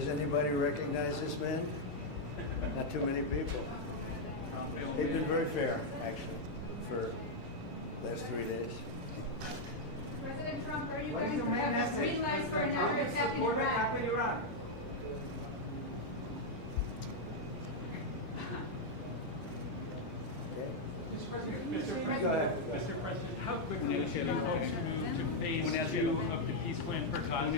Does anybody recognize this man? Not too many people. They've been very fair, actually, for the last 3 days. President Trump, are you going to have a green light for another attack in Iran? Okay. Mr. President, how quickly should we hope to move to phase 2 of the peace plan for Gaza?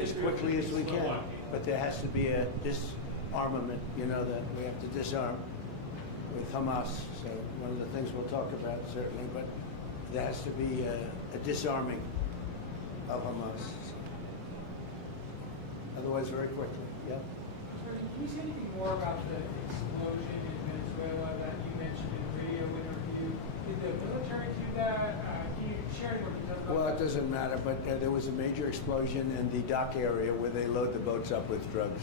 As quickly as we can. But there has to be a disarmament, you know, that we have to disarm with Hamas. So one of the things we'll talk about, certainly, but there has to be a disarming of Hamas. Otherwise, very quickly, yeah. Can you say anything more about the explosion in Venezuela that you mentioned in the video interview? Did the military do that? Can you share any more details about Well, that? it doesn't matter, but there was a major explosion in the dock area where they load the boats up with drugs.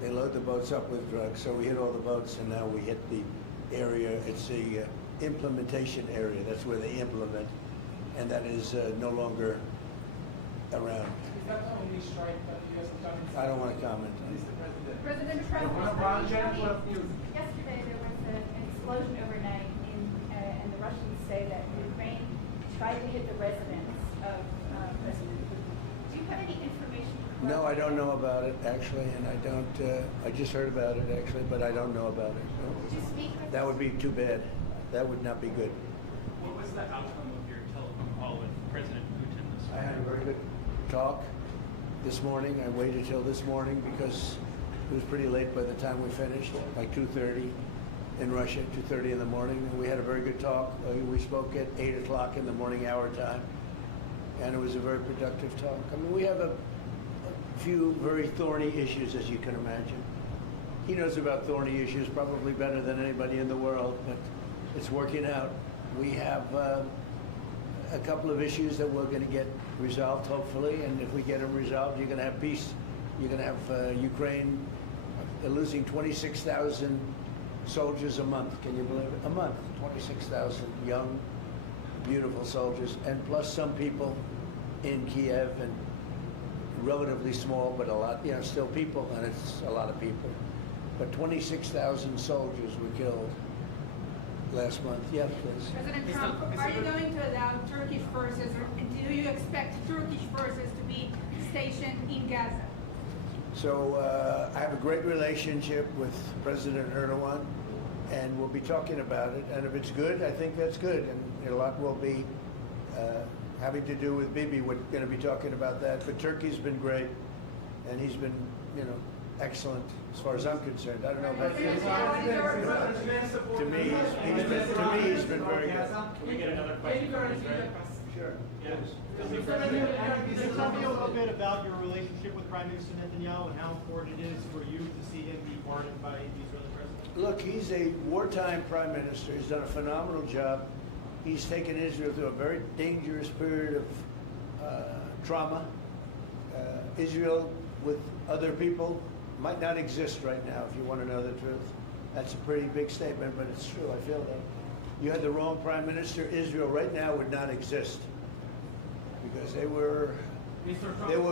They load the boats up with drugs, so we hit all the boats, and now we hit the area. It's the implementation area. That's where they implement, and that is no longer around. Is that the only strike that the U.S. has done? I don't want to comment on it. President Trump, yesterday there was an explosion overnight, and the Russians say that Ukraine tried to hit the residence of President Putin. Do you have any information? No, I don't know about it, actually, and I don't, I just heard about it, actually, but I don't know about it. No. Did you speak with That would be too bad. That would not be good. What was the outcome of your telephone call with President Putin this I had a very good talk this morning. I waited till this morning because it was pretty late by the time we finished, like 2:30 in Russia, 2:30 in the morning. And we had a very good talk. We spoke at 8 o'clock in the morning hour time, and it was a very productive talk. I mean, we have a few very thorny issues, as you can imagine. He knows about thorny issues probably better than anybody in the world, but it's working out. We have a couple of issues that we're going to get resolved, hopefully, and if we get them resolved, you're going to have peace. You're going to have Ukraine losing 26,000 soldiers a month. Can you believe it? A month, 26,000 young, beautiful soldiers, and plus some people in Kiev, and relatively small, but a lot, you know, still people, and it's a lot of people. But 26,000 soldiers were killed last month. Yeah, please. President Trump, are you going to allow Turkish forces, or do you expect Turkish forces to be stationed in Gaza? So I have a great relationship with President Erdogan, and we'll be talking about it. And if it's good, I think that's good. And a lot will be having to do with Bibi. We're going to be talking about that. But Turkey's been great, and he's been, you know, excellent as far as I'm concerned. I don't know about you. To me, he's been very good. Can we get another question from Israel? Sure. Yes. Can you tell me a little bit about your relationship with Prime Minister Netanyahu and how important it is for you to see him be pardoned by the Israeli president? Look, he's a wartime prime minister. He's done a phenomenal job. He's taken Israel through a very dangerous period of trauma. Israel, with other people, might not exist right now, if you want to know the truth. That's a pretty big statement, but it's true. I feel that. You had the wrong prime minister. Israel right now would not exist because they were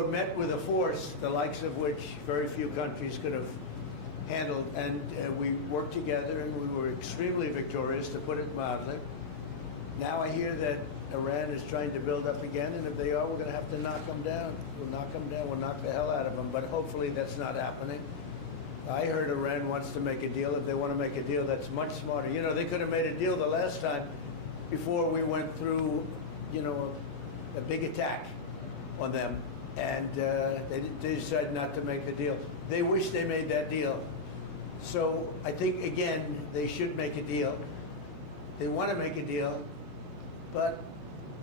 met with a force the likes of which very few countries could have handled, and we worked together, and we were extremely victorious, to put it mildly. Now I hear that Iran is trying to build up again, and if they are, we're going to have to knock them down. We'll knock them down. We'll knock the hell out of them, but hopefully that's not happening. I heard Iran wants to make a deal. If they want to make a deal, that's much smarter. You know, they could have made a deal the last time before we went through, you know, a big attack on them, and they decided not to make the deal. They wish they made that deal. So I think, again, they should make a deal. They want to make a deal, but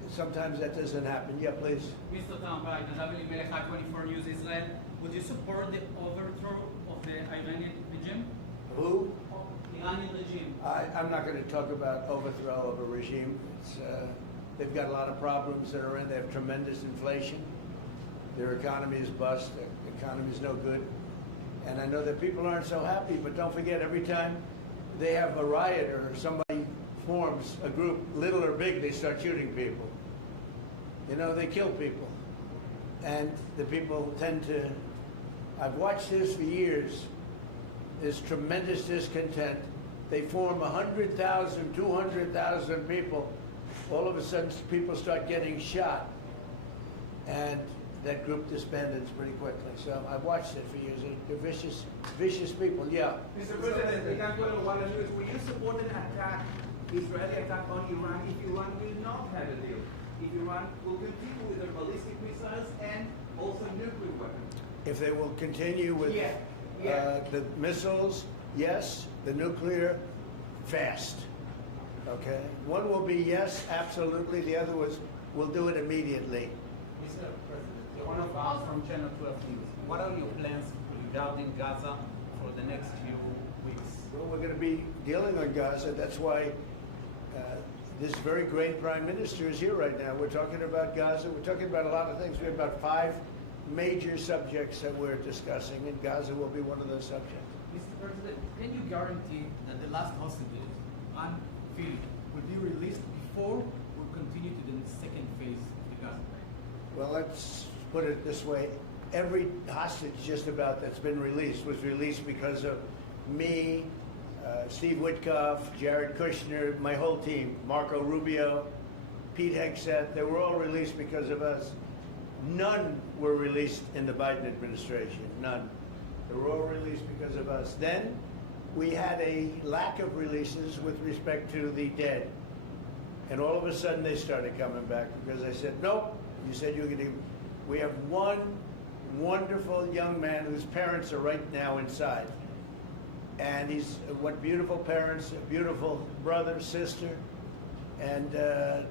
sometimes that doesn't happen. Yeah, please. Mr. Trump, ml-Missoula-KECI-News Israel, would you support the overthrow of the Iranian regime? Who? Iranian regime. I'm not going to talk about overthrow of a regime. They've got a lot of problems that are in. They have tremendous inflation. Their economy is bust. Their economy is no good. And I know that people aren't so happy, but don't forget, every time they have a riot or somebody forms a group, little or big, they start shooting people. You know, they kill people. and the people tend to, I've watched this for years, there's tremendous discontent. They form 100,000, 200,000 people. All of a sudden, people start getting shot, and that group disbands pretty quickly. So I've watched it for years. They're vicious, vicious people. Yeah. Mr. President, will you support an attack, Israeli attack on Iran if Iran will not have a deal? If Iran will continue with their ballistic missiles and also nuclear weapons? If they will continue with the missiles, yes. The nuclear, fast. Okay? One will be yes, absolutely. The other was, we'll do it immediately. Mr. President, one of us from Channel 12 News. What are your plans regarding Gaza for the next few weeks? Well, we're going to be dealing on Gaza. That's why this very great prime minister is here right now. We're talking about Gaza. We're talking about a lot of things. We have about 5 major subjects that we're discussing, and Gaza will be one of those subjects. Mr. President, can you guarantee that the last hostages on film will be released before or continue to the second phase of the Gaza plan? Well, let's put it this way. Every hostage just about that's been released was released because of me, Steve Witkoff, Jared Kushner, my whole team, Marco Rubio, Pete Hegseth. They were all released because of us. None were released in the Biden administration, none. They were all released because of us. Then we had a lack of releases with respect to the dead. And all of a sudden they started coming back because I said, nope, you said you were going to. We have one wonderful young man whose parents are right now inside. And he's, what beautiful parents, a beautiful brother, sister, and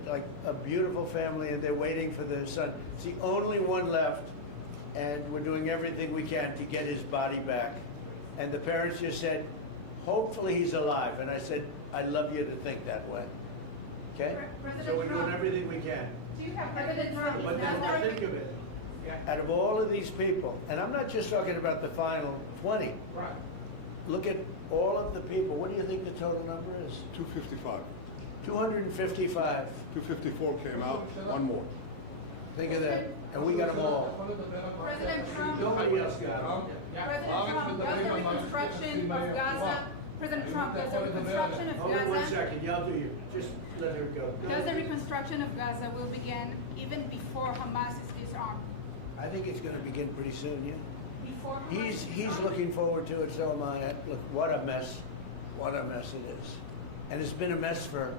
like a beautiful family, and they're waiting for their son. It's the only one left, and we're doing everything we can to get his body back. And the parents just said, hopefully he's alive. And I said, I'd love you to think that way. Okay? So we're doing everything we can. Do you have evidence that he's But then not think of it. Out of all of these people, and I'm not just talking about the final 20. Right. Look at all of the people. What do you think the total number is? 255. 255. 254 came out, one more. Think of that. And we got them all. President Trump, Nobody else got them. President Trump, does the reconstruction of Gaza, President Trump, does the reconstruction of Hold on 1 Gaza, second. Y'all do you. Just let her go. does the reconstruction of Gaza will begin even before Hamas is disarmed? I think it's going to begin pretty soon, yeah. Before Hamas is He's disarmed? looking forward to it, so am I. Look, what a mess. What a mess it is. And it's been a mess for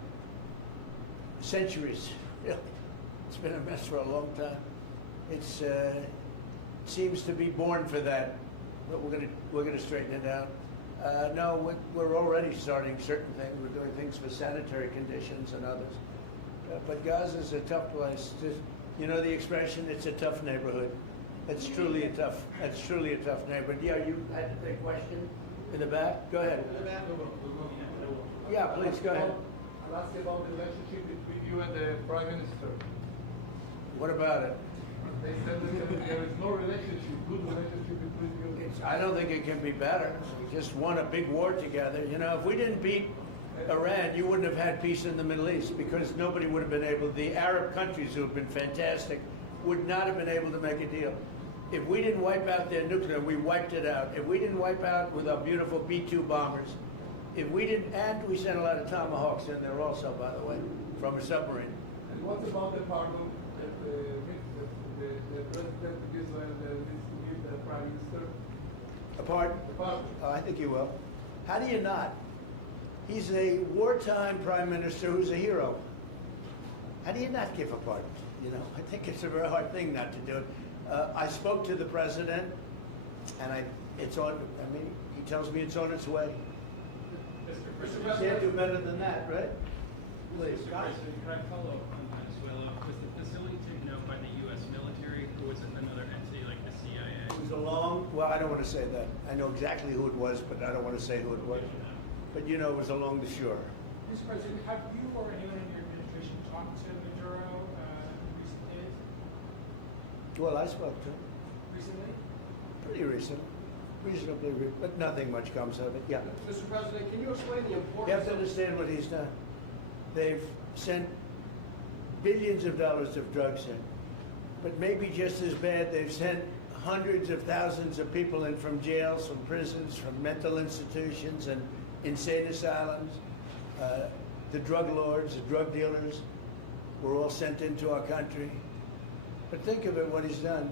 centuries. Really. It's been a mess for a long time. It's seems to be born for that, but we're gonna straighten it out. No, we're already starting certain things. We're doing things for sanitary conditions and others. But Gaza's a tough place. You know the expression, it's a tough neighborhood. It's truly a tough neighborhood. Yeah, you had a question in the back? Go ahead. Yeah, please, go ahead. I'll ask you about the relationship between you and the Prime Minister. What about it? They said that there is no relationship, good relationship between you. I don't think it can be better. We just won a big war together. You know, if we didn't beat Iran, you wouldn't have had peace in the Middle East because nobody would have been able, the Arab countries who have been fantastic, would not have been able to make a deal. If we didn't wipe out their nuclear, we wiped it out. If we didn't wipe out with our beautiful B-2 bombers, if we didn't, and we sent a lot of Tomahawks in there also, by the way, from a submarine. And what about the pardon that the President of Israel needs to give the Prime Minister? A pardon? The pardon. Oh, I think he will. How do you not? He's a wartime prime minister who's a hero. How do you not give a pardon? You know, I think it's a very hard thing not to do it. I spoke to the president, and it's on. I mean, he tells me it's on its way. Mr. You can't do better than that, right? Please. Mr. President, could I follow up on Venezuela? Was the facility taken out by the U.S. military, or was it another entity like the CIA? It was well, I don't want to say that. I know exactly who it was, but I don't want to say who it was. But you know, it was along the shore. Mr. President, have you or anyone in your administration talked to Maduro in recent days? Well, I spoke to him. Recently? Pretty recent. Reasonably, but nothing much comes of it. Yeah. Mr. President, can you explain the You importance have to understand what he's done. They've sent billions of dollars of drugs in. but maybe just as bad. They've sent hundreds of thousands of people in from jails, from prisons, from mental institutions and insane asylums. The drug lords, the drug dealers were all sent into our country. But think of it, what he's done.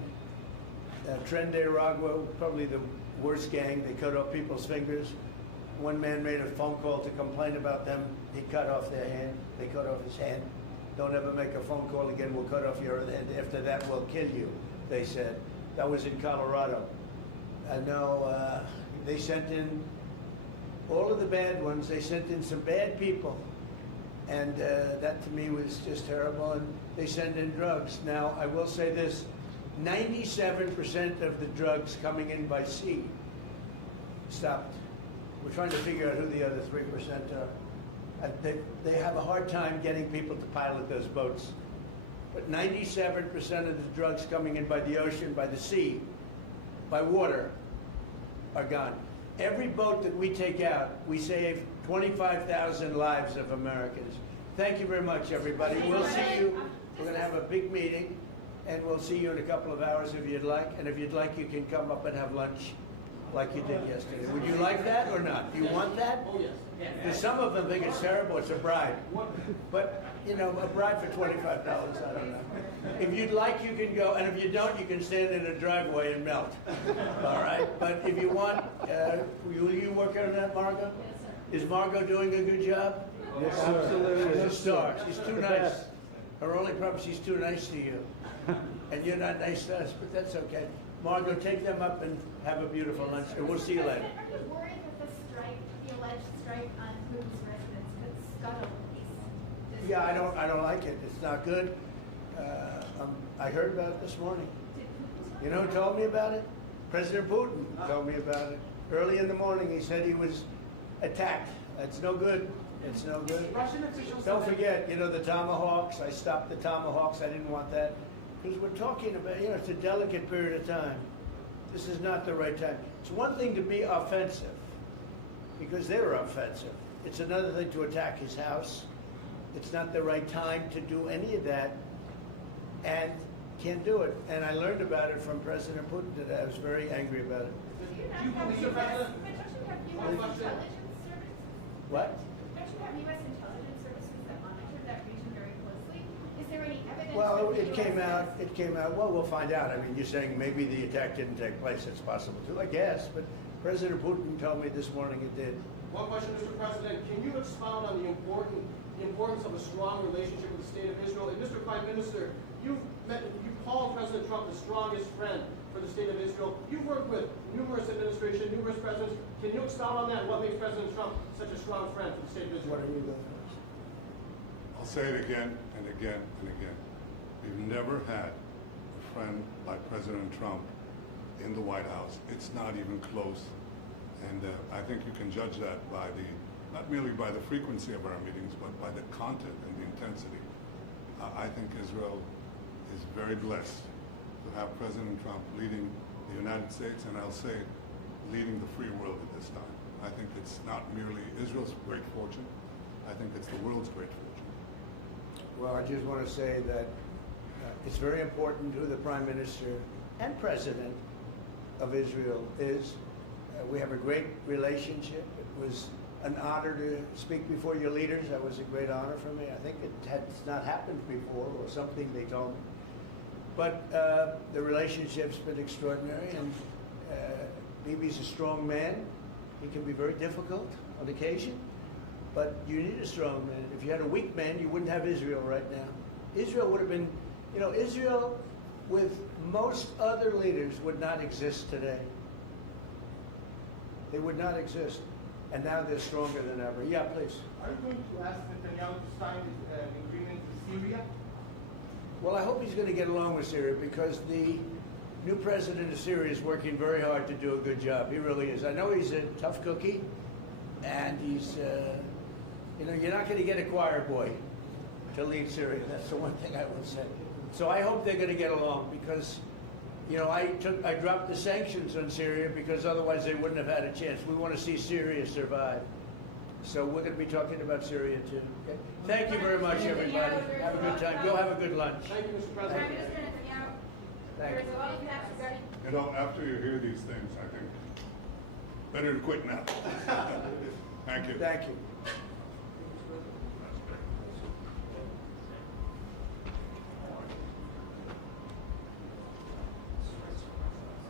Mar-a-Lago, probably the worst gang. They cut off people's fingers. One man made a phone call to complain about them. He cut off their hand. They cut off his hand. Don't ever make a phone call again. We'll cut off your hand. After that, we'll kill you, they said. That was in Colorado. I know they sent in all of the bad ones. They sent in some bad people. And that to me was just terrible. And they send in drugs. Now, I will say this, 97% of the drugs coming in by sea stopped. We're trying to figure out who the other 3% are. They have a hard time getting people to pilot those boats. But 97% of the drugs coming in by the ocean, by the sea, by water, are gone. Every boat that we take out, we save 25,000 lives of Americans. Thank you very much, everybody. We'll see you. We're going to have a big meeting, and we'll see you in a couple of hours if you'd like. And if you'd like, you can come up and have lunch like you did yesterday. Would you like that or not? Do you want that? Oh, yes. Because some of them think it's terrible. It's a bribe. But, you know, a bribe for $25, I don't know. If you'd like, you can go. And if you don't, you can stand in a driveway and melt. All right? But if you want, will you work on that, Margot? Yes, sir. Is Margot doing a good job? Yes, sir. She's a Yes, star. sir. She's too nice. Her only problem, she's too nice to you. And you're not nice to us, but that's okay. Margot, take them up and have a beautiful lunch, and we'll see you later. Are you worried that the strike, the alleged strike on Putin's residents, could scuttle these? Yeah, I don't like it. It's not good. I heard about it this morning. You know who told me about it? President Putin told me about it. Early in the morning, he said he was attacked. That's no good. It's no good. Russian officials Don't forget, you know, the Tomahawks. I stopped the Tomahawks. I didn't want that. Because we're talking about, you know, it's a delicate period of time. This is not the right time. It's one thing to be offensive, because they were offensive. It's another thing to attack his house. It's not the right time to do any of that, and can't do it. And I learned about it from President Putin today. I was very angry about it. Do you not have Mr. President? But don't you have U.S. intelligence services? What? Don't you have U.S. intelligence services that monitor that region very closely? Is there any evidence? Well, that the it came US out. It came out. Well, we'll find out. I mean, you're saying maybe the attack didn't take place. It's possible too, I guess. But President Putin told me this morning it did. One question, Mr. President. Can you expound on the importance of a strong relationship with the State of Israel? And Mr. Prime Minister, you called President Trump the strongest friend for the State of Israel. You've worked with numerous administrations, numerous presidents. Can you expound on that? What makes President Trump such a strong friend for the State of Israel? What are you going first? I'll say it again and again and again. We've never had a friend like President Trump in the White House. It's not even close. And I think you can judge that by not merely by the frequency of our meetings, but by the content and the intensity. I think Israel is very blessed to have President Trump leading the United States, and I'll say leading the free world at this time. I think it's not merely Israel's great fortune, I think it's the world's great fortune. Well, I just want to say that it's very important who the Prime Minister and President of Israel is. We have a great relationship. It was an honor to speak before your leaders. That was a great honor for me. I think it has not happened before, or something they told me. But the relationship's been extraordinary, and Bibi's a strong man. He can be very difficult on occasion, but you need a strong man. If you had a weak man, you wouldn't have Israel right now. Israel would have been, you know, Israel with most other leaders would not exist today. They would not exist. And now they're stronger than ever. Yeah, please. Are you going to ask Netanyahu to sign an agreement with Syria? Well, I hope he's going to get along with Syria, because the new president of Syria is working very hard to do a good job. He really is. I know he's a tough cookie, and he's, you know, you're not going to get a choir boy to lead Syria. That's the one thing I will say. So I hope they're going to get along, because, you know, I dropped the sanctions on Syria because otherwise they wouldn't have had a chance. We want to see Syria survive. So we're going to be talking about Syria too. Okay? Thank you very much, everybody. Have a good time. Go have a good lunch. Thank you, Mr. Prime President. Minister Netanyahu, Thank There's you. a lot of facts regarding. You know, after you hear these things, I think better to quit now. Thank you. Thank you.